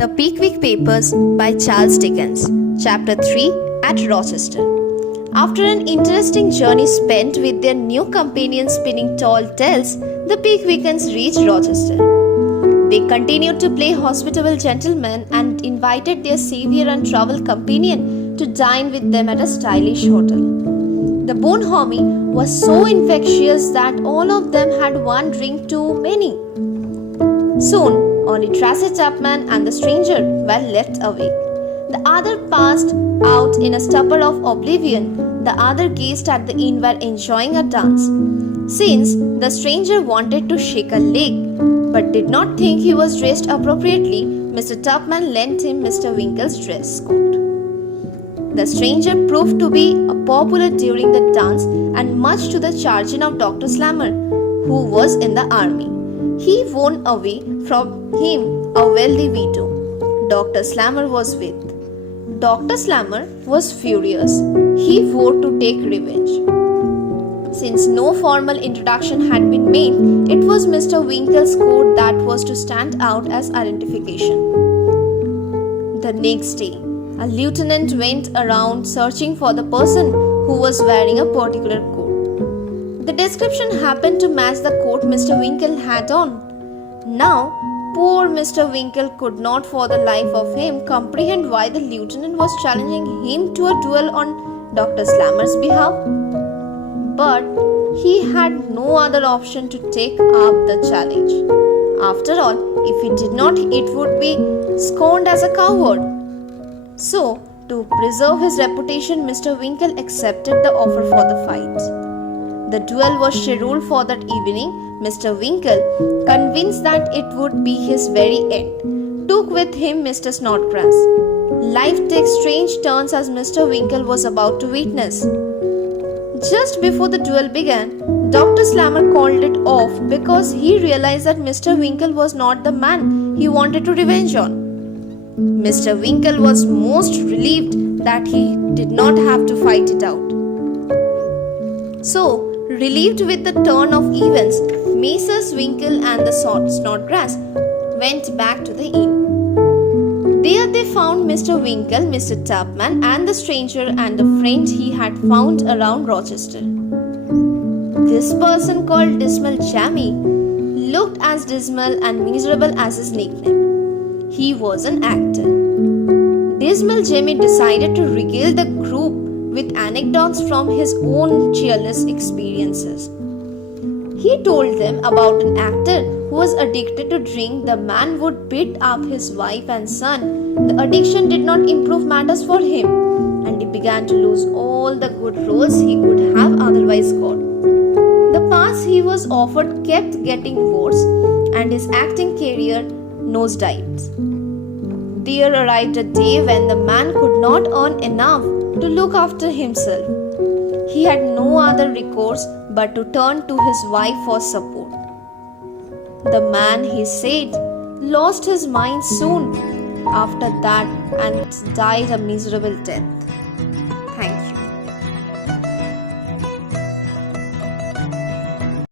The Pickwick Papers by Charles Dickens, Chapter-3 at Rochester. After an interesting journey spent with their new companions spinning tall tales, the Pickwickens reached Rochester. They continued to play hospitable gentlemen and invited their savior and travel companion to dine with them at a stylish hotel. The bonhomie was so infectious that all of them had one drink too many. Soon, only Tracy Chapman and the stranger were left awake. The other passed out in a stupor of oblivion. The other guests at the inn were enjoying a dance. Since the stranger wanted to shake a leg, but did not think he was dressed appropriately, Mr. Tupman lent him Mr. Winkle's dress coat. The stranger proved to be popular during the dance and much to the chagrin of Dr. Slammer, who was in the army. He won away from him a wealthy widow Dr. Slammer was with. Dr. Slammer was furious. He vowed to take revenge. Since no formal introduction had been made, it was Mr. Winkle's coat that was to stand out as identification. The next day, a lieutenant went around searching for the person who was wearing a particular coat. The description happened to match the coat Mr. Winkle had on. Now, poor Mr. Winkle could not for the life of him comprehend why the lieutenant was challenging him to a duel on Dr. Slammer's behalf. But he had no other option to take up the challenge. After all, if he did not, it would be scorned as a coward. So, to preserve his reputation, Mr. Winkle accepted the offer for the fight. The duel was scheduled for that evening. Mr. Winkle, convinced that it would be his very end, took with him Mr. Snodgrass. Life takes strange turns as Mr. Winkle was about to witness. Just before the duel began, Dr. Slammer called it off because he realized that Mr. Winkle was not the man he wanted to revenge on. Mr. Winkle was most relieved that he did not have to fight it out. So, relieved with the turn of events, Messrs. Winkle and the Snodgrass went back to the inn. There they found Mr. Winkle, Mr. Tupman, and the stranger and a friend he had found around Rochester. This person called Dismal Jammy looked as dismal and miserable as his nickname. He was an actor. Dismal Jammy decided to regale the group with anecdotes from his own cheerless experiences. He told them about an actor who was addicted to drink. The man would beat up his wife and son. The addiction did not improve matters for him, and he began to lose all the good roles he could have otherwise got. The parts he was offered kept getting worse, and his acting career nosedived. There arrived a day when the man could not earn enough to look after himself. He had no other recourse but to turn to his wife for support. The man, he said, lost his mind soon after that and died a miserable death.